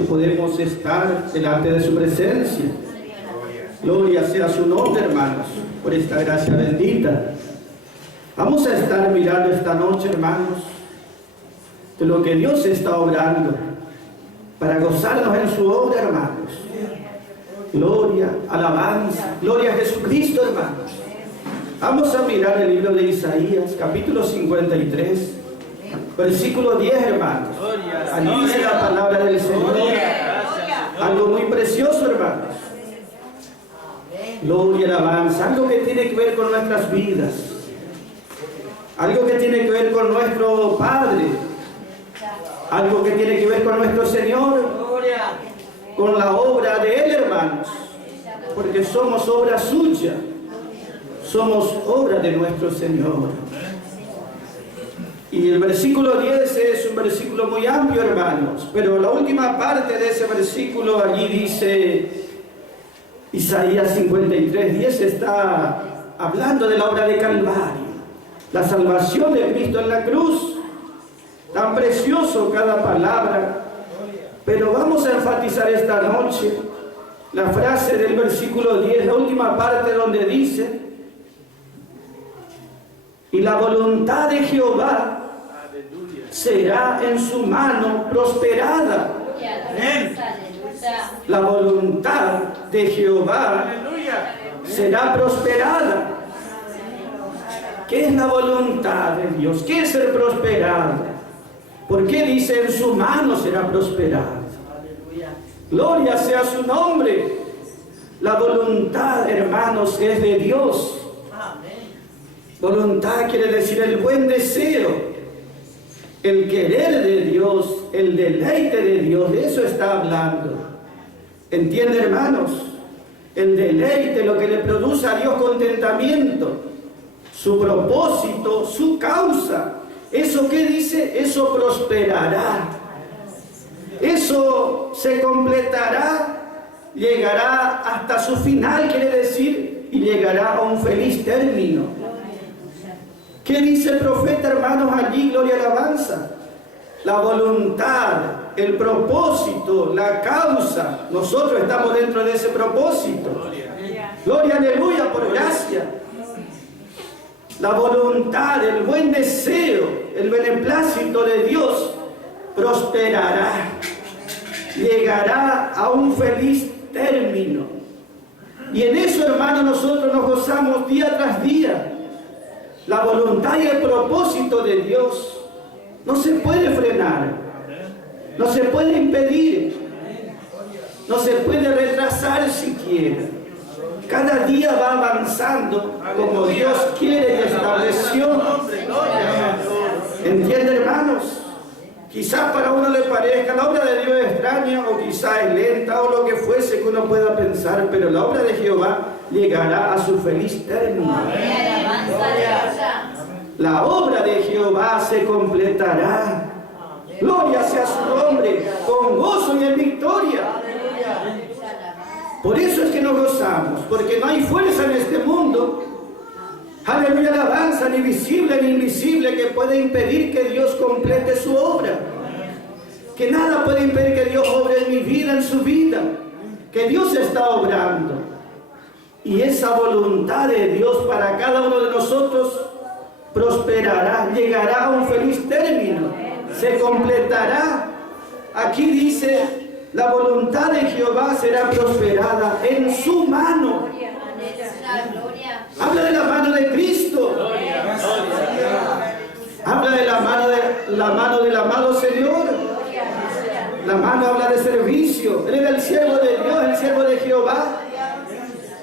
que podemos estar delante de su presencia. Gloria sea su nombre, hermanos, por esta gracia bendita. Vamos a estar mirando esta noche, hermanos, de lo que Dios está obrando, para gozarnos en su obra, hermanos. Gloria, alabanza, gloria a Jesucristo, hermanos. Vamos a mirar el libro de Isaías, capítulo 53, versículo 10, hermanos. Allí dice la palabra del Señor. Algo muy precioso, hermanos. Gloria, alabanza, algo que tiene que ver con nuestras vidas, algo que tiene que ver con nuestro Padre, algo que tiene que ver con nuestro Señor, con la obra de Él, hermanos, porque somos obra suya, somos obra de nuestro Señor. Y el versículo 10 es un versículo muy amplio, hermanos, pero la última parte de ese versículo allí dice, Isaías 53, 10 está hablando de la obra de Calvario, la salvación de Cristo en la cruz. Tan precioso cada palabra, pero vamos a enfatizar esta noche la frase del versículo 10, la última parte donde dice, y la voluntad de Jehová será en su mano prosperada. La voluntad de Jehová será prosperada. ¿Qué es la voluntad de Dios? ¿Qué es ser prosperado? ¿Por qué dice en su mano será prosperado? Gloria sea su nombre. La voluntad, hermanos, es de Dios. Voluntad quiere decir el buen deseo, el querer de Dios, el deleite de Dios. De eso está hablando. ¿Entiende, hermanos? El deleite, lo que le produce a Dios contentamiento, su propósito, su causa. ¿Eso qué dice? Eso prosperará. Eso se completará, llegará hasta su final, quiere decir, y llegará a un feliz término. ¿Qué dice el profeta, hermanos, allí? Gloria y alabanza. La voluntad, el propósito, la causa. Nosotros estamos dentro de ese propósito. Gloria, aleluya, por gracia. La voluntad, el buen deseo, el beneplácito de Dios prosperará, llegará a un feliz término. Y en eso, hermanos, nosotros nos gozamos día tras día. La voluntad y el propósito de Dios no se puede frenar, no se puede impedir, no se puede retrasar siquiera. Cada día va avanzando como Dios quiere y estableció. ¿Entiende, hermanos? Quizás para uno le parezca la obra de Dios es extraña, o quizás es lenta, o lo que fuese que uno pueda pensar, pero la obra de Jehová llegará a su feliz término. La obra de Jehová se completará. Gloria sea su nombre, con gozo y en victoria. Por eso es que nos gozamos, porque no hay fuerza en este mundo, aleluya, alabanza, ni visible ni invisible, que pueda impedir que Dios complete su obra. Que nada puede impedir que Dios obre en mi vida, en su vida. Que Dios está obrando. Y esa voluntad de Dios para cada uno de nosotros prosperará, llegará a un feliz término, se completará. Aquí dice, la voluntad de Jehová será prosperada en su mano. Habla de la mano de Cristo. Habla de la mano del amado Señor. La mano habla de servicio. Él era el siervo de Dios, el siervo de Jehová.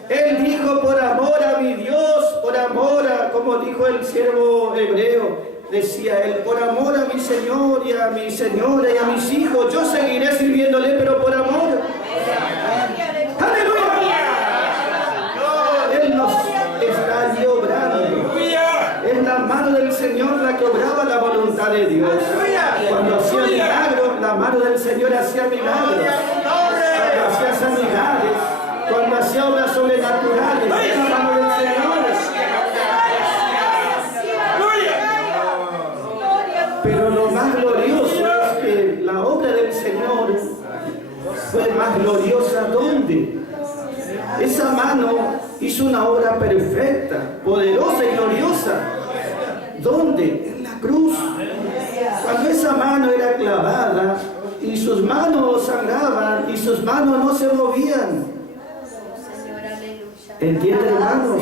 Él dijo, por amor a mi Dios, por amor a, como dijo el siervo hebreo, decía él, por amor a mi Señor y a mi señora y a mis hijos, yo seguiré sirviéndole, pero por amor. ¡Aleluya! Él nos está allí obrando. Es la mano del Señor la que obraba la voluntad de Dios. Cuando hacía milagros, la mano del Señor hacía milagros. Cuando hacía sanidades, cuando hacía obras sobrenaturales, es la mano del Señor. Pero lo más glorioso es que la obra del Señor gloriosa, ¿dónde? Esa mano hizo una obra perfecta, poderosa y gloriosa. ¿Dónde? En la cruz. Cuando esa mano era clavada y sus manos sangraban y sus manos no se movían. ¿Entienden, hermanos?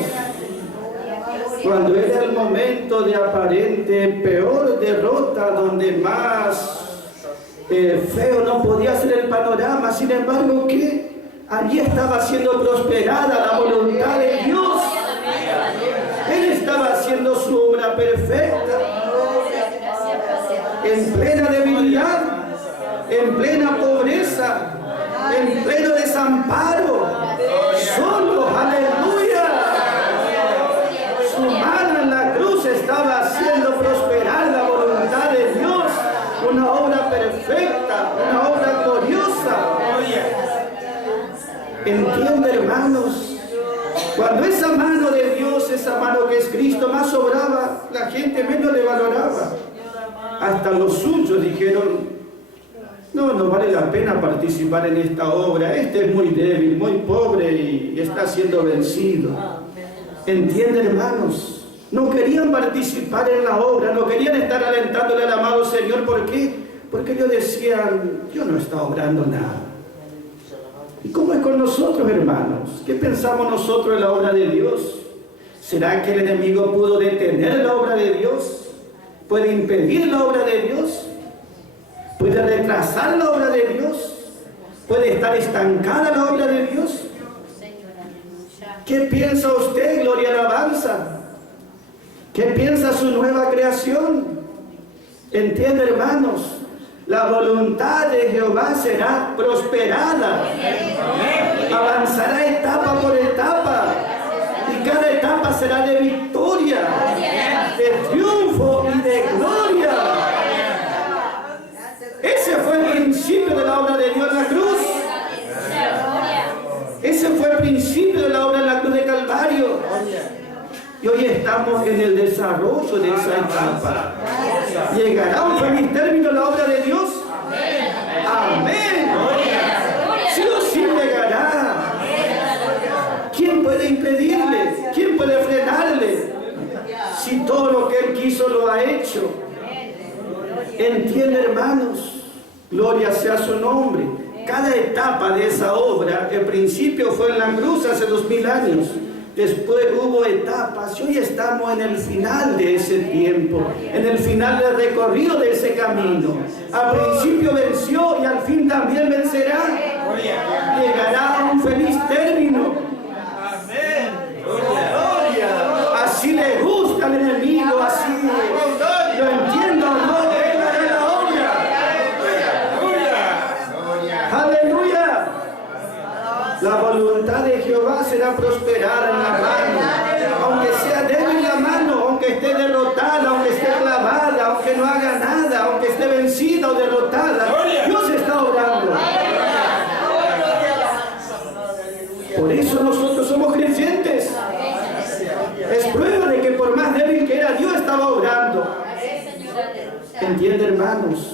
Cuando era el momento de aparente peor derrota, donde más feo no podía ser el panorama, sin embargo, ¿qué? Allí estaba siendo prosperada la voluntad de Dios. Él estaba haciendo su obra perfecta. En plena debilidad, en plena pobreza, en pleno desamparo, solo, aleluya. Su mano en la cruz estaba haciendo prosperar la voluntad de Dios, una obra perfecta, una obra gloriosa. ¿Entiende, hermanos? Cuando esa mano de Dios, esa mano que es Cristo, más obraba, la gente menos le valoraba. Hasta los suyos dijeron: no vale la pena participar en esta obra, este es muy débil, muy pobre y está siendo vencido. ¿Entienden, hermanos? No querían participar en la obra, no querían estar alentándole al amado Señor. ¿Por qué? Porque ellos decían: yo no está obrando nada. ¿Y cómo es con nosotros, hermanos? ¿Qué pensamos nosotros de la obra de Dios? ¿Será que el enemigo pudo detener la obra de Dios? ¿Puede impedir la obra de Dios? ¿Puede retrasar la obra de Dios? ¿Puede estar estancada la obra de Dios? ¿Qué piensa usted, gloria y alabanza? ¿Qué piensa su nueva creación? ¿Entiende, hermanos? La voluntad de Jehová será prosperada. Avanzará etapa por etapa. Y cada etapa será de victoria, de triunfo y de gloria. Ese fue el principio de la obra de Dios en la cruz. Ese fue el principio de la obra en la cruz de Calvario. Y hoy estamos en el desarrollo de esa etapa. ¿Llegará un feliz término la obra de Dios? Amén. Sí o sí llegará. ¿Quién puede impedirle? ¿Quién puede frenarle? Si todo lo que Él quiso lo ha hecho. ¿Entiende, hermanos? Gloria sea su nombre. Cada etapa de esa obra, el principio fue en la cruz hace 2000 años. Después hubo etapas y hoy estamos en el final de ese tiempo, en el final del recorrido de ese camino. Al principio venció y al fin también vencerá. Llegará a un feliz término. Así le gusta al enemigo, así lo entiendo, no. Aleluya. La voluntad de Jehová será prosperada en la mano, aunque sea débil la mano, aunque esté derrotada, aunque esté clavada, aunque no haga nada, aunque esté vencida o derrotada. Dios está obrando. Por eso nosotros somos creyentes. Es prueba de que por más débil que era, Dios estaba obrando. ¿Entiende, hermanos?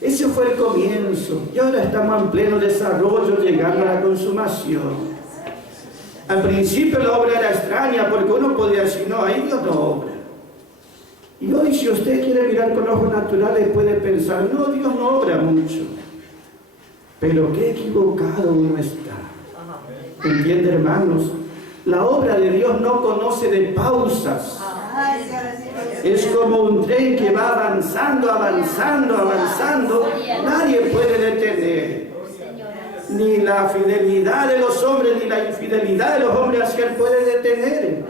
Ese fue el comienzo y ahora estamos en pleno desarrollo, llegando a la consumación. Al principio la obra era extraña porque uno podía decir: no, ahí Dios no obra. Y hoy, si usted quiere mirar con ojos naturales, puede pensar: no, Dios no obra mucho. Pero qué equivocado uno está. ¿Entiende, hermanos? La obra de Dios no conoce de pausas. Es como un tren que va avanzando, avanzando, avanzando. Nadie puede detener. Ni la fidelidad de los hombres, ni la infidelidad de los hombres hacia Él puede detener.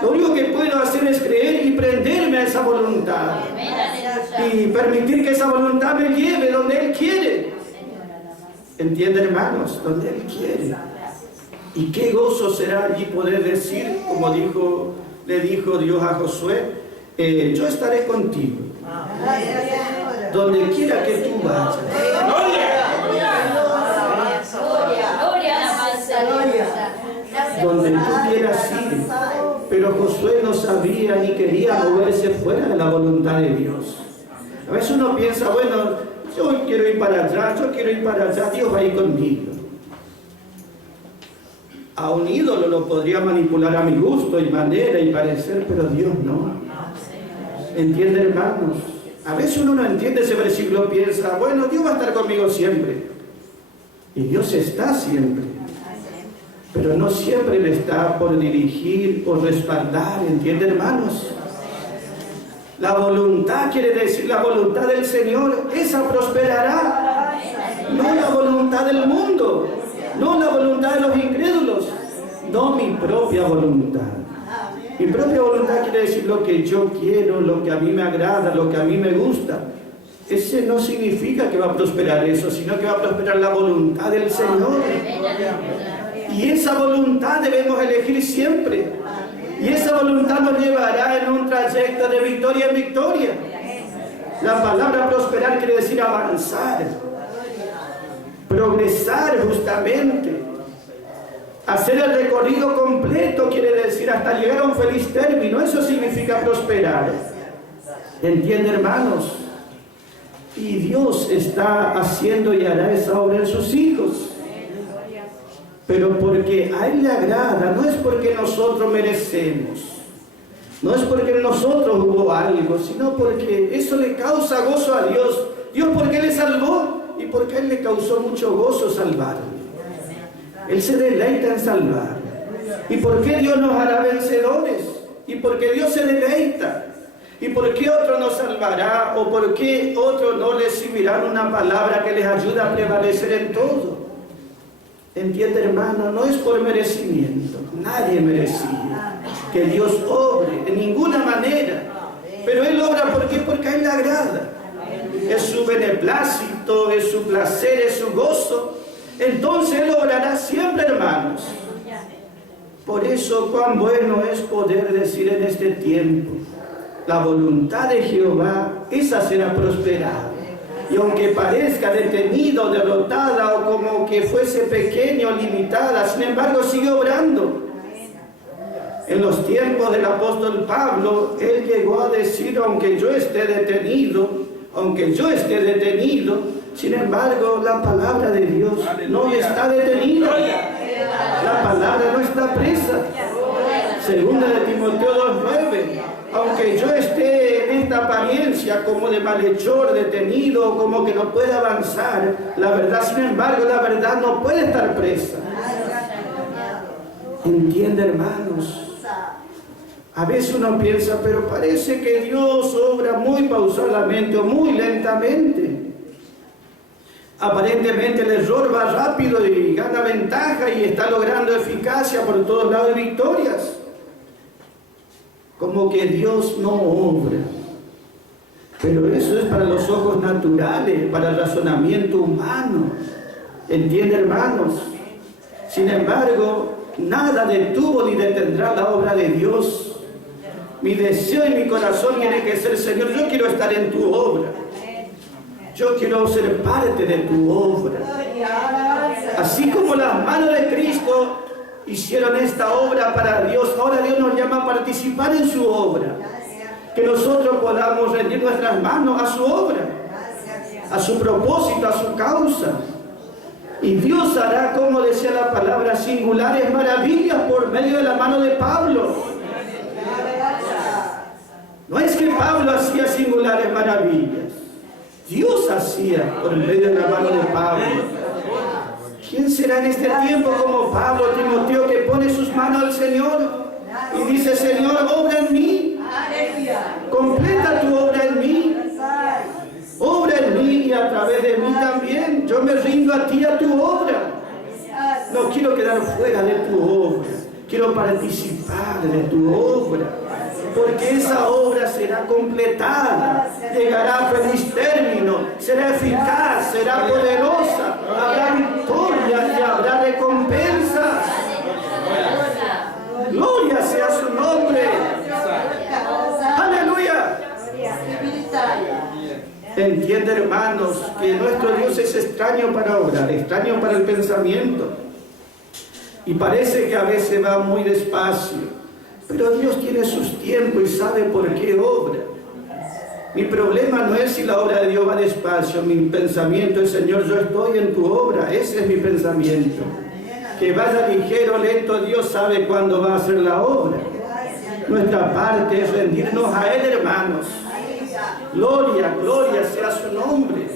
Lo único que puedo hacer es creer y prenderme a esa voluntad. Y permitir que esa voluntad me lleve donde Él quiere. ¿Entiende, hermanos? Donde Él quiere. Y qué gozo será allí poder decir, como le dijo Dios a Josué: yo estaré contigo, donde quiera que tú vayas. Donde tú quieras ir. Pero Josué no sabía ni quería moverse fuera de la voluntad de Dios. A veces uno piensa: bueno, yo quiero ir para allá, yo quiero ir para allá, Dios va a ir conmigo. A un ídolo lo podría manipular a mi gusto y manera y parecer, pero Dios no. ¿Entiende, hermanos? A veces uno no entiende ese versículo, piensa, bueno, Dios va a estar conmigo siempre. Y Dios está siempre. Pero no siempre le está por dirigir, por respaldar, ¿entiende, hermanos? La voluntad quiere decir, la voluntad del Señor, esa prosperará. No la voluntad del mundo, no la voluntad de los incrédulos, no mi propia voluntad. Mi propia voluntad quiere decir lo que yo quiero, lo que a mí me agrada, lo que a mí me gusta. Ese no significa que va a prosperar eso, sino que va a prosperar la voluntad del Señor. Y esa voluntad debemos elegir siempre. Y esa voluntad nos llevará en un trayecto de victoria en victoria. La palabra prosperar quiere decir avanzar, progresar justamente. Hacer el recorrido completo quiere decir hasta llegar a un feliz término. Eso significa prosperar. ¿Entiende, hermanos? Y Dios está haciendo y hará esa obra en sus hijos. Pero porque a Él le agrada, no es porque nosotros merecemos, no es porque en nosotros hubo algo, sino porque eso le causa gozo a Dios. Dios, porque Él le salvó y porque a Él le causó mucho gozo salvarle. Él se deleita en salvar. ¿Y por qué Dios nos hará vencedores? ¿Y por qué Dios se deleita? ¿Y por qué otro nos salvará? ¿O por qué otro no recibirán una palabra que les ayude a prevalecer en todo? ¿Entiende, hermano? No es por merecimiento. Nadie merecía que Dios obre de ninguna manera. Pero Él obra, ¿por qué? Porque a Él le agrada. Es su beneplácito, es su placer, es su gozo. Entonces Él obrará siempre, hermanos. Por eso, cuán bueno es poder decir en este tiempo, la voluntad de Jehová, esa será prosperada. Y aunque parezca detenida o derrotada o como que fuese pequeña o limitada, sin embargo sigue obrando. En los tiempos del apóstol Pablo, él llegó a decir, aunque yo esté detenido, sin embargo la palabra de Dios no está detenida. La palabra no está presa. Segunda de Timoteo 2:9. Aunque yo esté en esta apariencia como de malhechor, detenido, como que no puede avanzar, la verdad, sin embargo, la verdad no puede estar presa. ¿Entiende, hermanos? A veces uno piensa, pero parece que Dios obra muy pausadamente o muy lentamente. Aparentemente el error va rápido y gana ventaja y está logrando eficacia por todos lados y victorias. Como que Dios no obra. Pero eso es para los ojos naturales, para el razonamiento humano. ¿Entiende, hermanos? Sin embargo, nada detuvo ni detendrá la obra de Dios. Mi deseo y mi corazón tiene que ser, Señor, yo quiero estar en tu obra. Yo quiero ser parte de tu obra. Así como las manos de Cristo hicieron esta obra para Dios, ahora Dios nos llama a participar en su obra. Que nosotros podamos rendir nuestras manos a su obra, a su propósito, a su causa. Y Dios hará, como decía la palabra, singulares maravillas por medio de la mano de Pablo. No es que Pablo hacía singulares maravillas, Dios hacía por medio de la mano de Pablo. ¿Quién será en este tiempo como Pablo, Timoteo, que pone sus manos al Señor y dice, Señor, obra en mí, completa tu obra en mí, obra en mí y a través de mí también? Yo me rindo a ti, a tu obra. No quiero quedar fuera de tu obra, quiero participar de tu obra, porque esa obra será completada, llegará a feliz término, será eficaz, será poderosa, habrá victoria y habrá recompensas. Gloria sea su nombre. Aleluya. Entiende, hermanos, que nuestro Dios es extraño para obrar, extraño para el pensamiento. Y parece que a veces va muy despacio. Pero Dios tiene sus tiempos y sabe por qué obra. Mi problema no es si la obra de Dios va despacio. Mi pensamiento es, Señor, yo estoy en tu obra. Ese es mi pensamiento. Que vaya ligero, lento, Dios sabe cuándo va a hacer la obra. Nuestra parte es rendirnos a Él, hermanos. Gloria, gloria sea su nombre.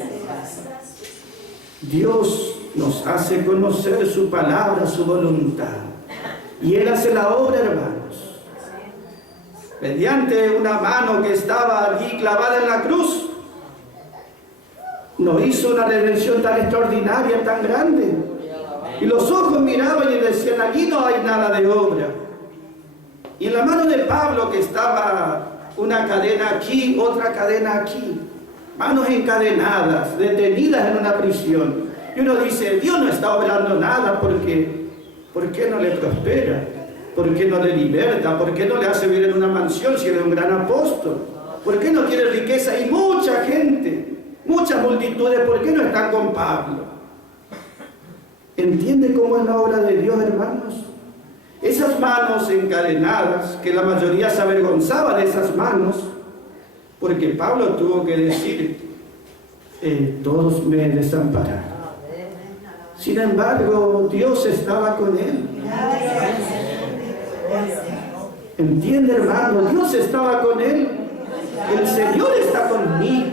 Dios nos hace conocer su palabra, su voluntad. Y Él hace la obra, hermanos. Mediante una mano que estaba allí clavada en la cruz, nos hizo una redención tan extraordinaria, tan grande. Y los ojos miraban y decían, allí no hay nada de obra. Y en la mano de Pablo, que estaba una cadena aquí, otra cadena aquí, manos encadenadas, detenidas en una prisión. Y uno dice, Dios no está obrando nada porque, ¿por qué no le prospera? ¿Por qué no le liberta? ¿Por qué no le hace vivir en una mansión si es un gran apóstol? ¿Por qué no tiene riqueza? Y mucha gente, muchas multitudes, ¿por qué no están con Pablo? ¿Entiende cómo es la obra de Dios, hermanos? Esas manos encadenadas, que la mayoría se avergonzaba de esas manos, porque Pablo tuvo que decir, todos me desampararon. Sin embargo, Dios estaba con él. ¿Entiende, hermano? Dios estaba con él. El Señor está conmigo.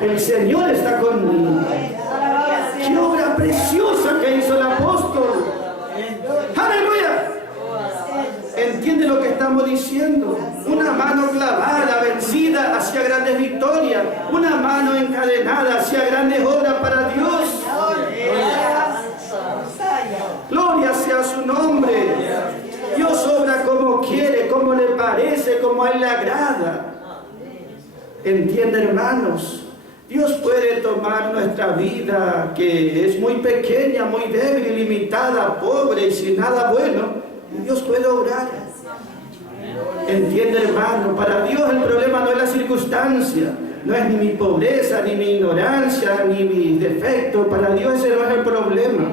El Señor está conmigo. ¡Qué obra preciosa que hizo el apóstol! ¡Aleluya! ¿Entiende lo que estamos diciendo? Una mano clavada, vencida, hacía grandes victorias. Una mano encadenada, hacía grandes obras para Dios. Gloria sea su nombre. Dios obra como quiere, como le parece, como a Él le agrada. ¿Entiende, hermanos? Dios puede tomar nuestra vida, que es muy pequeña, muy débil y limitada, pobre y sin nada bueno, y Dios puede obrar. ¿Entiende, hermano? Para Dios el problema no es la circunstancia, no es ni mi pobreza, ni mi ignorancia, ni mi defecto. Para Dios ese no es el problema.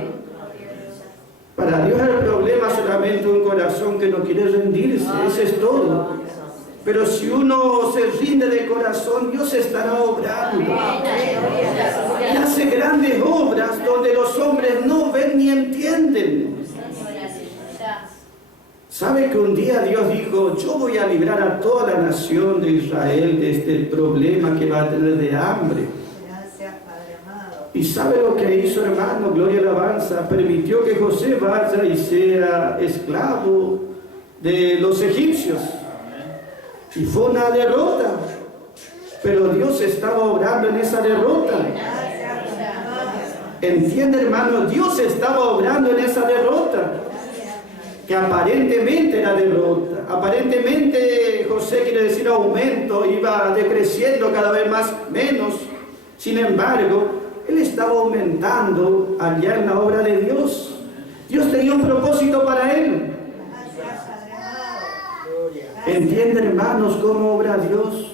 Para Dios el problema es solamente un corazón que no quiere rendirse, eso es todo. Pero si uno se rinde de corazón, Dios estará obrando. Y hace grandes obras donde los hombres no ven ni entienden. ¿Sabe que un día Dios dijo, yo voy a librar a toda la nación de Israel de este problema que va a tener de hambre? ¿Y sabe lo que hizo, hermano? Gloria y alabanza. Permitió que José vaya y sea esclavo de los egipcios. Y fue una derrota, pero Dios estaba obrando en esa derrota. ¿Entiende, hermano? Dios estaba obrando en esa derrota, que aparentemente era derrota. Aparentemente, José quiere decir aumento, iba decreciendo cada vez más, menos. Sin embargo, él estaba aumentando allá en la obra de Dios. Dios tenía un propósito para él. ¿Entienden, hermanos, cómo obra Dios?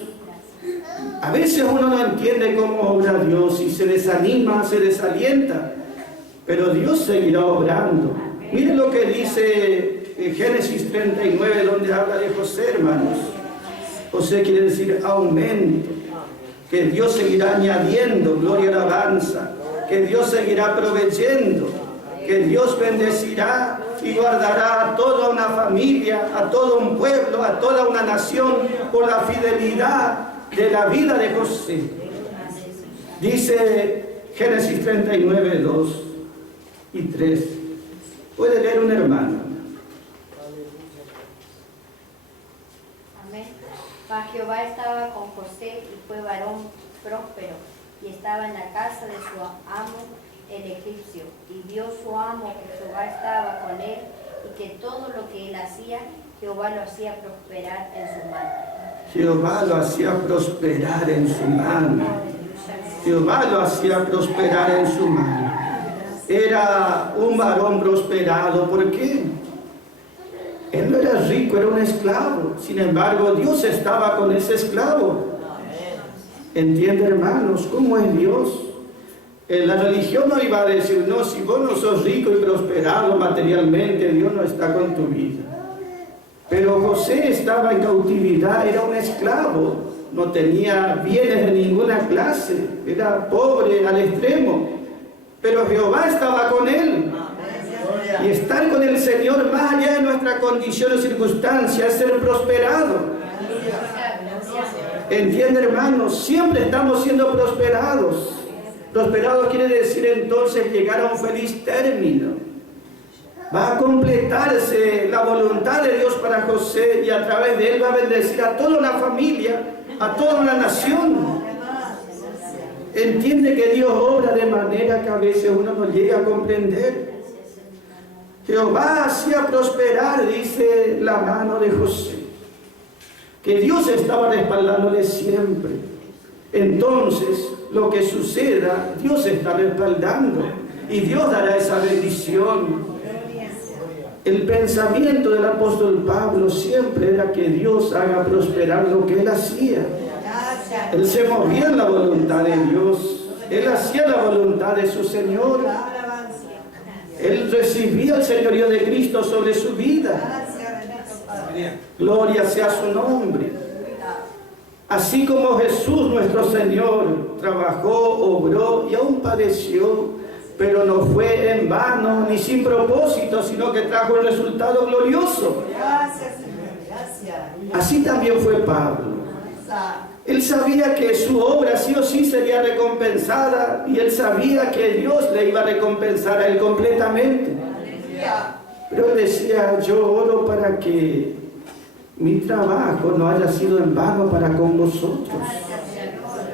A veces uno no entiende cómo obra Dios y se desanima, se desalienta, pero Dios seguirá obrando. Miren lo que dice en Génesis 39, donde habla de José, hermanos. José quiere decir aumento, que Dios seguirá añadiendo, gloria y alabanza, que Dios seguirá proveyendo, que Dios bendecirá y guardará a toda una familia, a todo un pueblo, a toda una nación por la fidelidad de la vida de José. Dice Génesis 39, 2 y 3. Puede leer un hermano. Amén. Mas Jehová estaba con José y fue varón próspero y estaba en la casa de su amo el egipcio, y vio su amo que Jehová estaba con él y que todo lo que él hacía, Jehová lo hacía prosperar en su mano. Jehová lo hacía prosperar en su mano. Jehová lo hacía prosperar en su mano. Era un varón prosperado. ¿Por qué? Él no era rico, era un esclavo. Sin embargo, Dios estaba con ese esclavo. ¿Entiende, hermanos, cómo es Dios? La religión no iba a decir, no, si vos no sos rico y prosperado materialmente, Dios no está con tu vida. Pero José estaba en cautividad, era un esclavo, no tenía bienes de ninguna clase, era pobre al extremo. Pero Jehová estaba con él. Y estar con el Señor más allá de nuestra condición o circunstancia es ser prosperado. ¿Entiende, hermanos? Siempre estamos siendo prosperados. Prosperado quiere decir entonces llegar a un feliz término. Va a completarse la voluntad de Dios para José y a través de él va a bendecir a toda la familia, a toda la nación. Entiende que Dios obra de manera que a veces uno no llega a comprender. Jehová hacía prosperar, dice la mano de José, que Dios estaba respaldándole siempre. Entonces, lo que suceda, Dios está respaldando y Dios dará esa bendición. El pensamiento del apóstol Pablo siempre era que Dios haga prosperar lo que él hacía. Él se movía en la voluntad de Dios. Él hacía la voluntad de su Señor. Él recibía el señorío de Cristo sobre su vida. Gloria sea su nombre. Así como Jesús nuestro Señor trabajó, obró y aún padeció, pero no fue en vano ni sin propósito, sino que trajo el resultado glorioso. Así también fue Pablo. Él sabía que su obra sí o sí sería recompensada y él sabía que Dios le iba a recompensar a él completamente. Pero él decía, yo oro para que mi trabajo no haya sido en vano para con vosotros.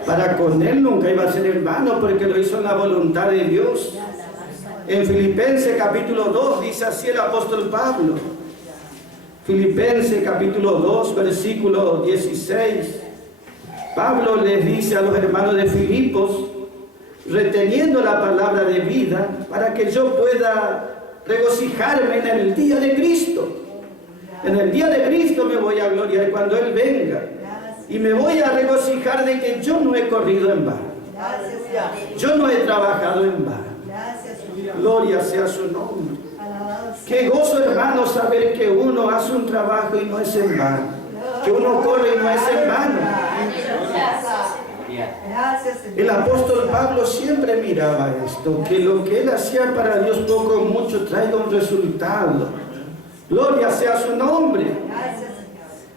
Para con él nunca iba a ser en vano porque lo hizo en la voluntad de Dios. En Filipenses capítulo 2 dice así el apóstol Pablo. Filipenses capítulo 2 versículo 16. Pablo les dice a los hermanos de Filipos, reteniendo la palabra de vida, para que yo pueda regocijarme en el día de Cristo. En el día de Cristo me voy a gloriar cuando Él venga. Y me voy a regocijar de que yo no he corrido en vano. Yo no he trabajado en vano. Gloria sea su nombre. Qué gozo, hermano, saber que uno hace un trabajo y no es en vano. Que uno corre y no es en vano. El apóstol Pablo siempre miraba esto, que lo que él hacía para Dios poco o mucho traiga un resultado. Gloria sea su nombre.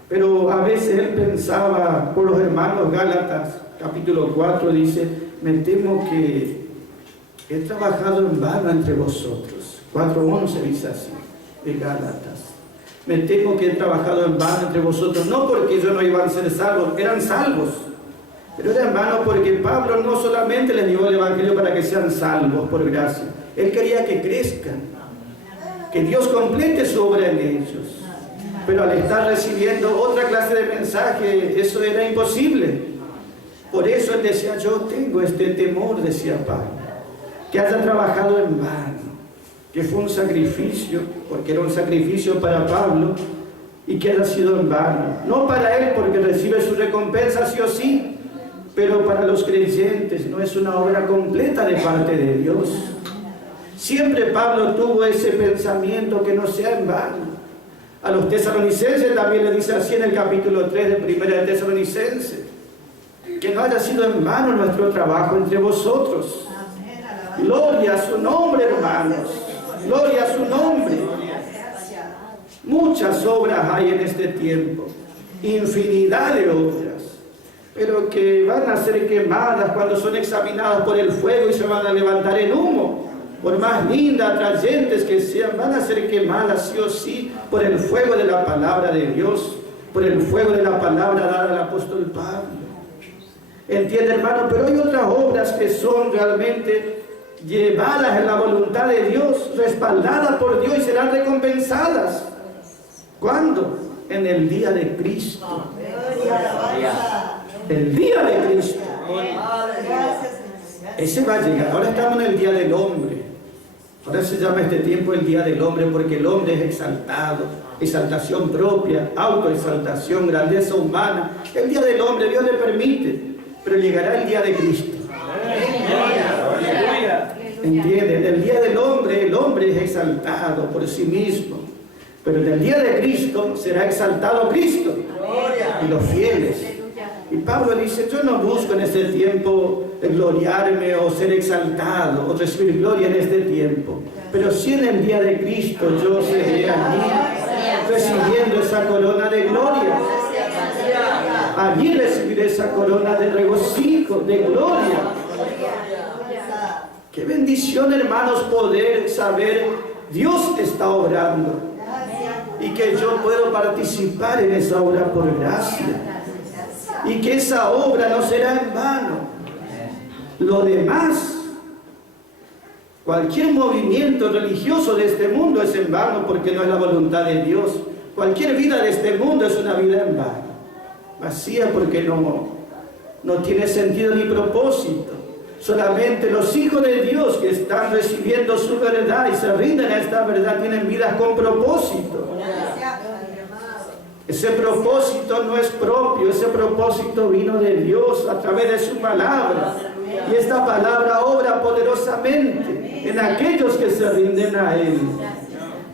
Pero a veces él pensaba por los hermanos Gálatas, capítulo 4, dice, me temo que he trabajado en vano entre vosotros. 4:11 dice así, de Gálatas. Me temo que he trabajado en vano entre vosotros, no porque ellos no iban a ser salvos, eran salvos. Pero era en vano porque Pablo no solamente les dio el Evangelio para que sean salvos por gracia. Él quería que crezcan, que Dios complete su obra en ellos. Pero al estar recibiendo otra clase de mensaje, eso era imposible. Por eso él decía, yo tengo este temor, decía Pablo, que haya trabajado en vano, que fue un sacrificio, porque era un sacrificio para Pablo, y que haya sido en vano. No para él, porque recibe su recompensa sí o sí, pero para los creyentes no es una obra completa de parte de Dios. Siempre Pablo tuvo ese pensamiento que no sea en vano. A los tesalonicenses también le dice así en el capítulo 3 de Primera de Tesalonicenses, que no haya sido en vano nuestro trabajo entre vosotros. Gloria a su nombre, hermanos. Gloria a su nombre. Muchas obras hay en este tiempo, infinidad de obras, pero que van a ser quemadas cuando son examinadas por el fuego y se van a levantar en humo. Por más lindas, atrayentes que sean, van a ser quemadas sí o sí por el fuego de la palabra de Dios, por el fuego de la palabra dada al apóstol Pablo. ¿Entiende, hermano? Pero hay otras obras que son realmente llevadas en la voluntad de Dios, respaldadas por Dios y serán recompensadas. ¿Cuándo? En el día de Cristo. El día de Cristo. Ese va a llegar. Ahora estamos en el día del hombre. Ahora se llama este tiempo el día del hombre porque el hombre es exaltado, exaltación propia, autoexaltación, grandeza humana. El día del hombre Dios le permite, pero llegará el día de Cristo. ¿Entienden? El día del hombre, el hombre es exaltado por sí mismo, pero en el día de Cristo será exaltado Cristo y los fieles. Y Pablo dice, yo no busco en este tiempo gloriarme o ser exaltado o recibir gloria en este tiempo. Pero si en el día de Cristo yo seré allí recibiendo esa corona de gloria. Allí recibiré esa corona de regocijo, de gloria. Qué bendición, hermanos, poder saber Dios está obrando y que yo puedo participar en esa obra por gracia y que esa obra no será en vano. Lo demás, cualquier movimiento religioso de este mundo es en vano porque no es la voluntad de Dios. Cualquier vida de este mundo es una vida en vano, vacía porque no tiene sentido ni propósito. Solamente los hijos de Dios que están recibiendo su verdad y se rinden a esta verdad tienen vidas con propósito. Ese propósito no es propio, ese propósito vino de Dios a través de su palabra. Y esta palabra obra poderosamente en aquellos que se rinden a Él.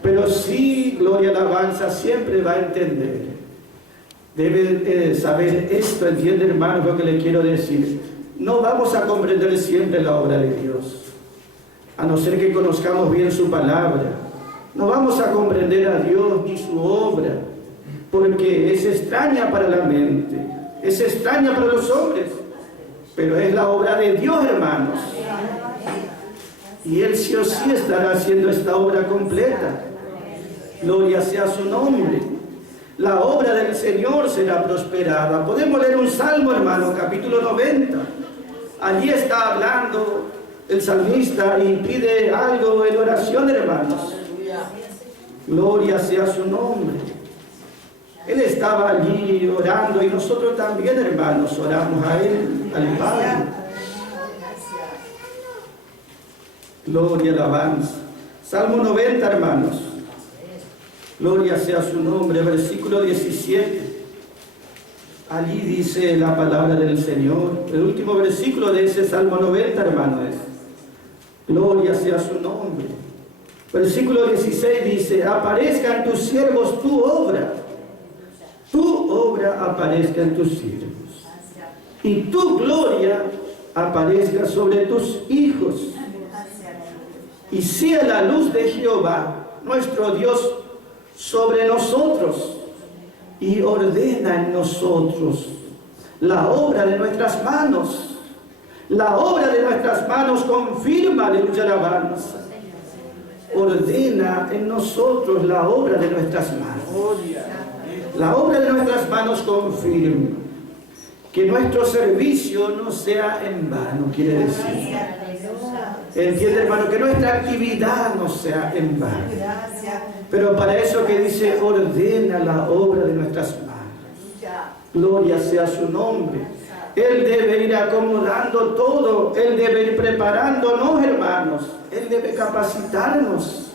Pero sí, gloria y alabanza, siempre va a entender. Debe saber esto, entiende, hermano, lo que le quiero decir. No vamos a comprender siempre la obra de Dios, a no ser que conozcamos bien su palabra. No vamos a comprender a Dios ni su obra, porque es extraña para la mente, es extraña para los hombres, pero es la obra de Dios, hermanos. Y Él sí o sí estará haciendo esta obra completa. Gloria sea su nombre. La obra del Señor será prosperada. Podemos leer un salmo, hermano, capítulo 90. Allí está hablando el salmista y pide algo en oración, hermanos. Gloria sea su nombre. Él estaba allí orando y nosotros también, hermanos, oramos a Él, al Padre. Gloria, alabanza. Salmo 90, hermanos. Gloria sea su nombre, versículo 17. Allí dice la palabra del Señor. El último versículo de ese Salmo 90, hermanos. Gloria sea su nombre. Versículo 16 dice: aparezca en tus siervos tu obra. Tu obra aparezca en tus siervos. Y tu gloria aparezca sobre tus hijos. Y sea la luz de Jehová, nuestro Dios, sobre nosotros, y ordena en nosotros la obra de nuestras manos. La obra de nuestras manos confirma, aleluya, alabanza. Ordena en nosotros la obra de nuestras manos. La obra de nuestras manos confirma que nuestro servicio no sea en vano, quiere decir. Entiende, hermano, que nuestra actividad no sea en vano. Pero para eso que dice, ordena la obra de nuestras manos. Gloria sea su nombre. Él debe ir acomodando todo. Él debe ir preparándonos, hermanos. Él debe capacitarnos.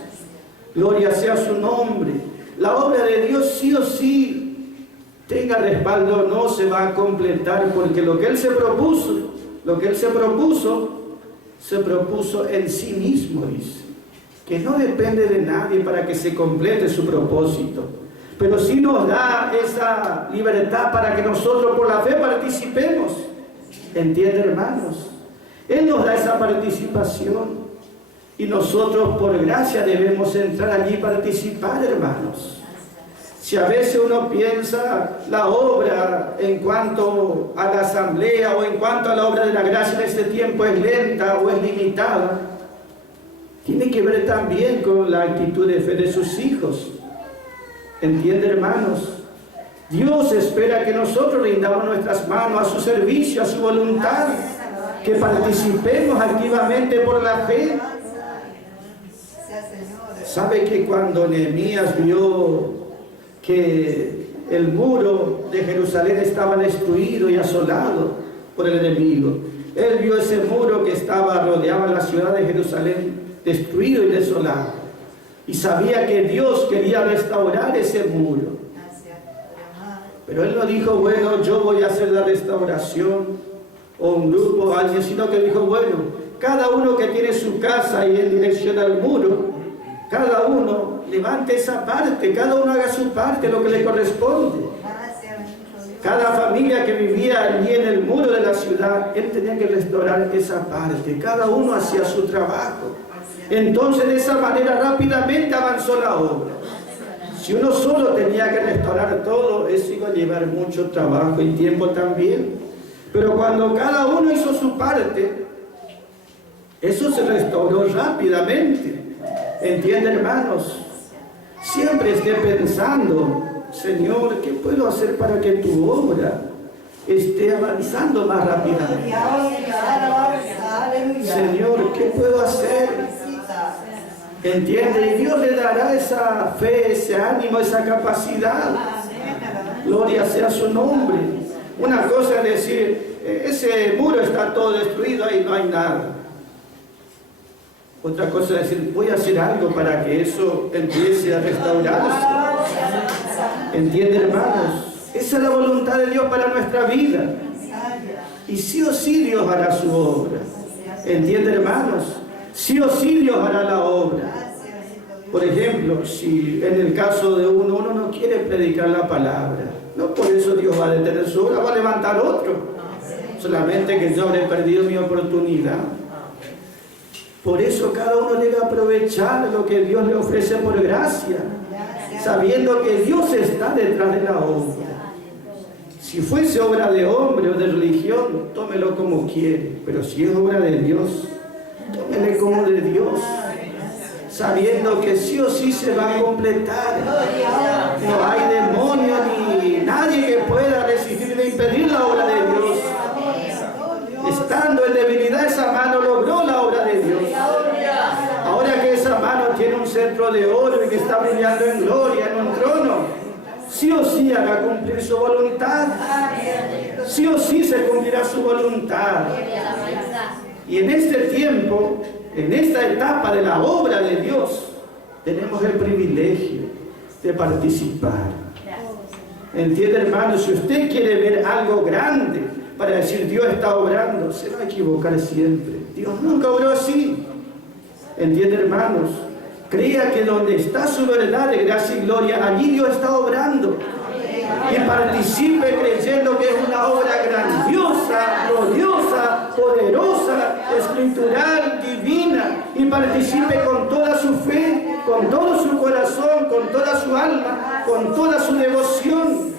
Gloria sea su nombre. La obra de Dios sí o sí, tenga respaldo, no se va a completar, porque lo que Él se propuso en sí mismo, dice, que no depende de nadie para que se complete su propósito, pero sí nos da esa libertad para que nosotros por la fe participemos. ¿Entiende, hermanos? Él nos da esa participación y nosotros por gracia debemos entrar allí y participar, hermanos. Si a veces uno piensa la obra en cuanto a la asamblea o en cuanto a la obra de la gracia en este tiempo es lenta o es limitada, tiene que ver también con la actitud de fe de sus hijos. ¿Entiende, hermanos? Dios espera que nosotros rindamos nuestras manos a su servicio, a su voluntad, que participemos activamente por la fe. ¿Sabe que cuando Nehemías vio que el muro de Jerusalén estaba destruido y asolado por el enemigo? Él vio ese muro que rodeaba la ciudad de Jerusalén, destruido y desolado, y sabía que Dios quería restaurar ese muro. Pero él no dijo, bueno, yo voy a hacer la restauración, o un grupo o alguien, sino que dijo, bueno, cada uno que tiene su casa y en dirección al muro, cada uno levante esa parte, cada uno haga su parte, lo que le corresponde. Cada familia que vivía allí en el muro de la ciudad, él tenía que restaurar esa parte. Cada uno hacía su trabajo. Entonces de esa manera rápidamente avanzó la obra. Si uno solo tenía que restaurar todo, eso iba a llevar mucho trabajo y tiempo también. Pero cuando cada uno hizo su parte, eso se restauró rápidamente. ¿Entienden, hermanos? Siempre esté pensando, Señor, ¿qué puedo hacer para que tu obra esté avanzando más rápidamente? Señor, ¿qué puedo hacer? ¿Entiende? Y Dios le dará esa fe, ese ánimo, esa capacidad. Gloria sea su nombre. Una cosa es decir, ese muro está todo destruido, ahí no hay nada. Otra cosa es decir, voy a hacer algo para que eso empiece a restaurarse. ¿Entienden, hermanos? Esa es la voluntad de Dios para nuestra vida. Y sí o sí Dios hará su obra. ¿Entienden, hermanos? Sí o sí Dios hará la obra. Por ejemplo, si en el caso de uno no quiere predicar la palabra, no por eso Dios va a detener su obra, va a levantar otro. Solamente que yo habré perdido mi oportunidad. Por eso cada uno debe aprovechar lo que Dios le ofrece por gracia, sabiendo que Dios está detrás de la obra. Si fuese obra de hombre o de religión, tómelo como quiere, pero si es obra de Dios, tómele como de Dios, sabiendo que sí o sí se va a completar. No hay demonio ni nadie que pueda resistir ni impedir la obra de Dios. Estando en debilidad, esa mano logró la obra de Dios. Ahora que esa mano tiene un cetro de oro y que está brillando en gloria, en un trono, sí o sí hará cumplir su voluntad. Sí o sí se cumplirá su voluntad. Y en este tiempo, en esta etapa de la obra de Dios, tenemos el privilegio de participar. ¿Entiende, hermano? Si usted quiere ver algo grande para decir Dios está obrando, se va a equivocar siempre. Dios nunca obró así. ¿Entiende, hermanos? Crea que donde está su verdad de gracia y gloria, allí Dios está obrando. Y participe creyendo que es una obra grandiosa, gloriosa, poderosa, escritural, divina. Y participe con toda su fe, con todo su corazón, con toda su alma, con toda su devoción.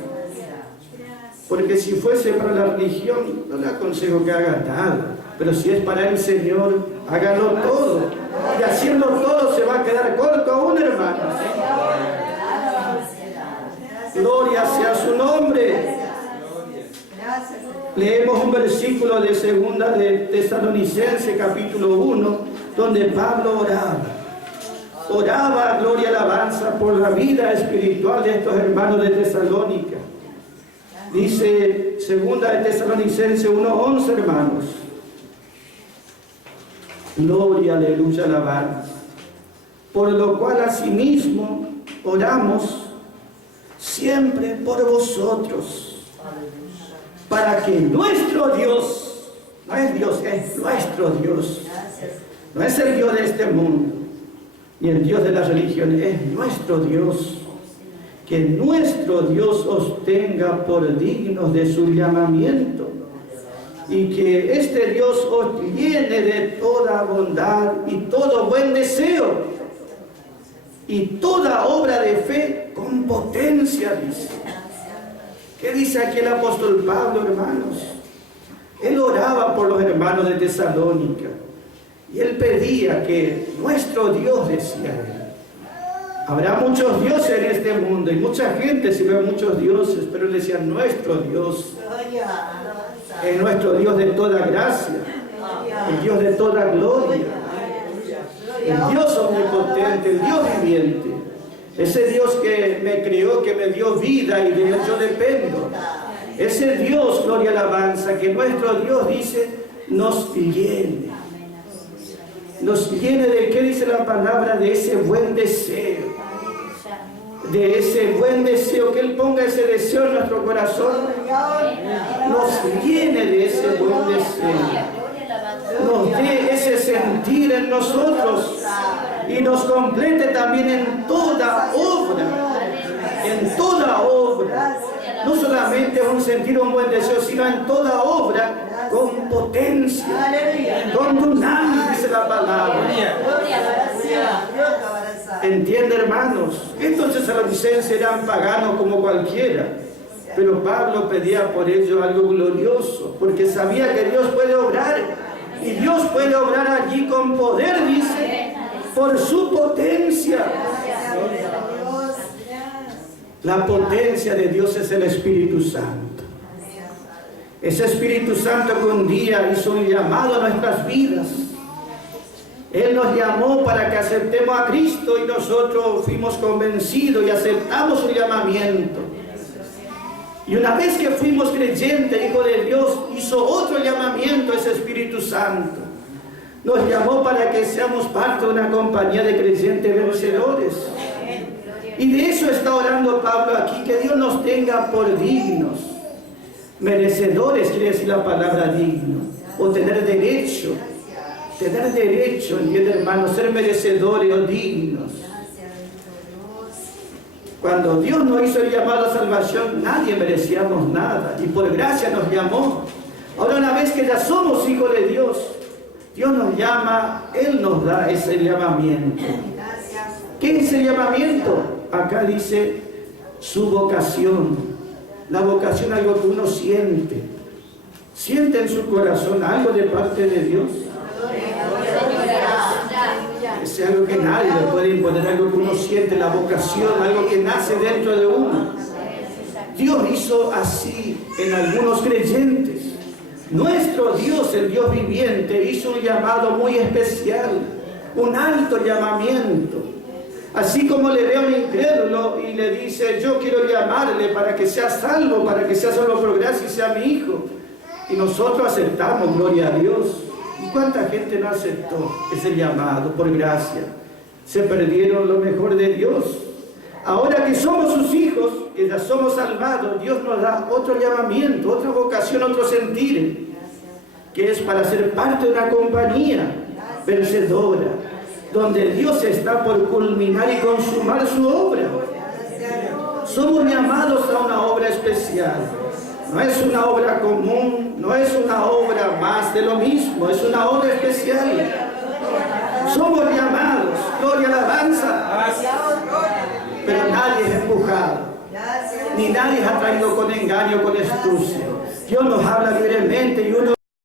Porque si fuese para la religión, no le aconsejo que haga nada. Pero si es para el Señor, hágalo todo. Y haciendo todo se va a quedar corto aún, hermanos. Gloria sea su nombre. Leemos un versículo de segunda de Tesalonicenses, capítulo 1, donde Pablo oraba. Oraba, gloria y alabanza, por la vida espiritual de estos hermanos de Tesalónica. Dice segunda de Tesalonicenses 1:11, hermanos. Gloria, aleluya, alabanza. Por lo cual asimismo oramos siempre por vosotros, para que nuestro Dios, no es Dios, es nuestro Dios, no es el Dios de este mundo, ni el Dios de las religiones, es nuestro Dios, que nuestro Dios os tenga por dignos de su llamamiento, y que este Dios os llene de toda bondad y todo buen deseo, y toda obra de fe con potencia, dice. ¿Qué dice aquí el apóstol Pablo, hermanos? Él oraba por los hermanos de Tesalónica y él pedía que nuestro Dios, decía él. Habrá muchos dioses en este mundo y mucha gente se ve muchos dioses, pero él decía nuestro Dios es nuestro Dios de toda gracia, el Dios de toda gloria, el Dios omnipotente, el Dios viviente, ese Dios que me crió, que me dio vida y de él yo dependo. Ese Dios, gloria y alabanza, que nuestro Dios dice, nos llene. Nos llene de, ¿qué dice la palabra? De ese buen deseo. De ese buen deseo, que Él ponga ese deseo en nuestro corazón. Nos llene de ese buen deseo. Nos dé ese sentir en nosotros y nos complete también en toda obra, no solamente un sentir, un buen deseo, sino en toda obra con potencia, con dunamis, dice la palabra. ¿Entiende, hermanos? Estos tesalonicenses eran paganos como cualquiera, pero Pablo pedía por ellos algo glorioso, porque sabía que Dios puede obrar, y Dios puede obrar allí con poder, dice, por su potencia. La potencia de Dios es el Espíritu Santo. Ese Espíritu Santo que un día hizo un llamado a nuestras vidas. Él nos llamó para que aceptemos a Cristo y nosotros fuimos convencidos y aceptamos su llamamiento. Y una vez que fuimos creyentes, hijo de Dios, hizo otro llamamiento ese Espíritu Santo. Nos llamó para que seamos parte de una compañía de creyentes vencedores. Y de eso está orando Pablo aquí, que Dios nos tenga por dignos. Merecedores quiere decir la palabra digno, o tener derecho. Tener derecho, ¿entiende, hermano? Ser merecedores o dignos. Cuando Dios nos hizo el llamado a salvación, nadie merecíamos nada, y por gracia nos llamó. Ahora, una vez que ya somos hijos de Dios, Dios nos llama, Él nos da ese llamamiento. ¿Qué es el llamamiento? Acá dice su vocación. La vocación es algo que uno siente. Siente en su corazón algo de parte de Dios. Es algo que nadie le puede imponer, algo que uno siente, la vocación, algo que nace dentro de uno. Dios hizo así en algunos creyentes. Nuestro Dios, el Dios viviente, hizo un llamado muy especial, un alto llamamiento. Así como le ve a un incrédulo y le dice, yo quiero llamarle para que sea salvo por gracia y sea mi hijo. Y nosotros aceptamos, gloria a Dios. ¿Y cuánta gente no aceptó ese llamado por gracia? Se perdieron lo mejor de Dios. Ahora que somos sus hijos, que ya somos salvados, Dios nos da otro llamamiento, otra vocación, otro sentir, que es para ser parte de una compañía vencedora, donde Dios está por culminar y consumar su obra. Somos llamados a una obra especial. No es una obra común, no es una obra más de lo mismo, es una obra especial. Somos llamados, gloria, alabanza. Pero nadie es empujado, ni nadie es atraído con engaño, con astucia. Dios nos habla libremente y uno